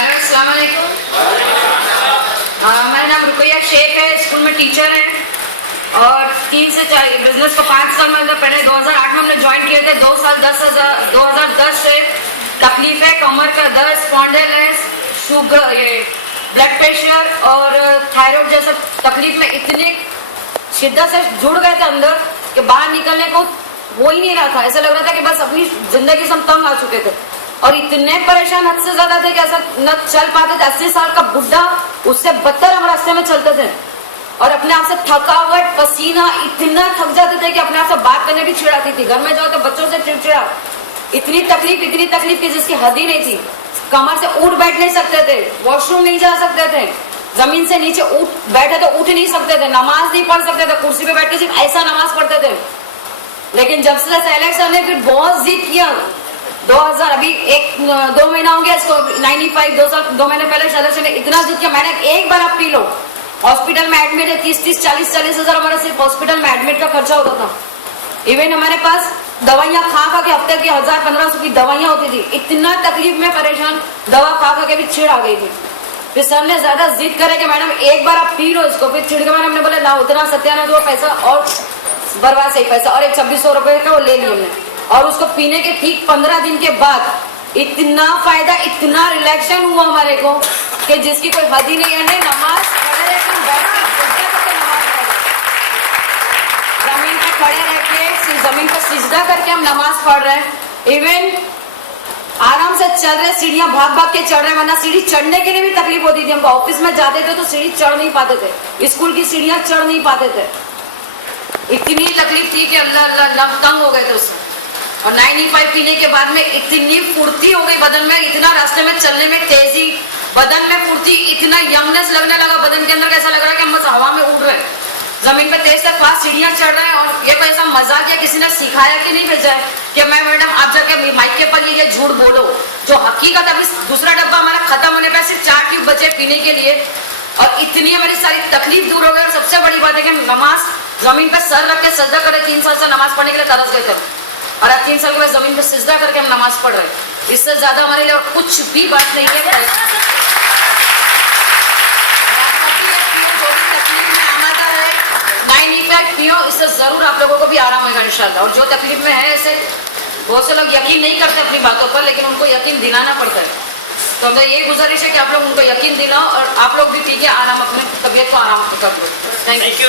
Hello, अस्सलाम वालेकुम। मेरा नाम रुकैया शेख है, स्कूल में टीचर है और 3 से 4 बिजनेस को 5 साल में पहले 2008 में हमने ज्वाइन किए थे। 2010 से तकलीफ है, कमर का दर्द, स्पॉन्डिलाइटिस, शुगर, ये ब्लड प्रेशर और थायराइड जैसा तकलीफ में इतनी शिद्दत से जुड़ गए थे अंदर कि बाहर निकलने को हो ही नहीं रहा था। ऐसा लग रहा था कि बस अपनी जिंदगी से हम तंग आ चुके थे और इतने परेशान हद से ज्यादा थे कि ऐसा न चल पाते थे। 80 साल का बुढ़ा, उससे बदतर हम रास्ते में चलते थे और अपने आप से थकावट, पसीना, इतना थक जाते थे कि अपने आप से बात करने भी चिढ़ाती थी। घर में जाओ तो बच्चों से चिड़चिड़ा, इतनी तकलीफ की जिसकी हद ही नहीं थी। कमर से उठ बैठ नहीं सकते थे, वॉशरूम नहीं जा सकते थे, जमीन से नीचे उठ बैठे तो उठ नहीं सकते थे, नमाज नहीं पढ़ सकते थे, कुर्सी पे बैठ के सिर्फ ऐसा नमाज पढ़ते थे। लेकिन जब से इलेक्शन ने फिर बहुत जिद किया, 2000 अभी 1-2 महीना हो गया इसको, 95 2 महीने पहले इलेक्शन ने इतना जिद किया, मैंने एक बार आप पी लो। हॉस्पिटल में एडमिट है, 30 40 हजार हमारा सिर्फ हॉस्पिटल में एडमिट का खर्चा होता था। इवन हमारे पास दवाइयां खा के हफ्ते की 1000-1500 की दवाइयां होती थी। इतना तकलीफ में परेशान, दवा खा के भी चिढ़ आ गई थी। फिर सर ने ज्यादा जिद करे कि मैडम एक बार आप पी लो इसको। फिर चिढ़ के मैंने बोला ना, उतना सत्यानाश वो पैसा और बर्बाद सही पैसा और एक 2600 रुपए का वो ले लिया हमने। और उसको पीने के ठीक 15 दिन के बाद इतना फायदा, इतना रिलैक्शन हुआ हमारे को कि जिसकी कोई हद ही नहीं है। नमाज खड़े रह जमीन पे खड़े रह के जमीन पर सिजदा करके हम नमाज पढ़ रहे हैं। इवन आराम से चल रहे, सीढ़ियां भाग के चढ़ रहे, वरना सीढ़ी चढ़ने के लिए भी तकलीफ होती थी हमको। ऑफिस में जाते थे तो सीढ़ी चढ़ नहीं पाते थे, स्कूल की सीढ़ियां चढ़ नहीं पाते थे। इतनी तकलीफ थी कि अल्लाह तंग हो गए थे उससे। और 95 पीने के बाद में इतनी फुर्ती हो गई बदन में, इतना रास्ते में चलने में तेजी, बदन में फुर्ती, इतना यंगनेस लगने लगा बदन के अंदर। कैसा लग रहा है कि हम बस हवा में उड़ रहे हैं, जमीन पे तेज से फास्ट सीढ़ियां चढ़ रहे हैं। और ये कोई ऐसा मजाक या किसी ने सिखाया कि नहीं भेजा है कि मैं मैडम आप जाके माइक के पर ये झूठ बोलो, जो हकीकत। अभी दूसरा डब्बा हमारा खत्म होने पर सिर्फ 4 ट्यूब बचे पीने के लिए और इतनी हमारी सारी तकलीफ दूर हो गई। और सबसे बड़ी बात है कि नमाज जमीन पे सर रख के सजदा करे, 3 साल से नमाज पढ़ने के लिए तरस गए थे और आज 3 साल के बाद जमीन पे सिजदा करके हम नमाज पढ़ रहे हैं। इससे ज्यादा हमारे लिए और कुछ भी बात नहीं है। पियो, इससे जरूर आप लोगों को भी आराम होगा इंशाल्लाह। और जो तकलीफ में है, ऐसे बहुत से लोग यकीन नहीं करते अपनी बातों पर, लेकिन उनको यकीन दिलाना पड़ता है। तो हमें यही गुजारिश है कि आप लोग उनको यकीन दिलाओ और आप लोग भी पी के आराम, अपने तबीयत को आराम कर लो। Thank you.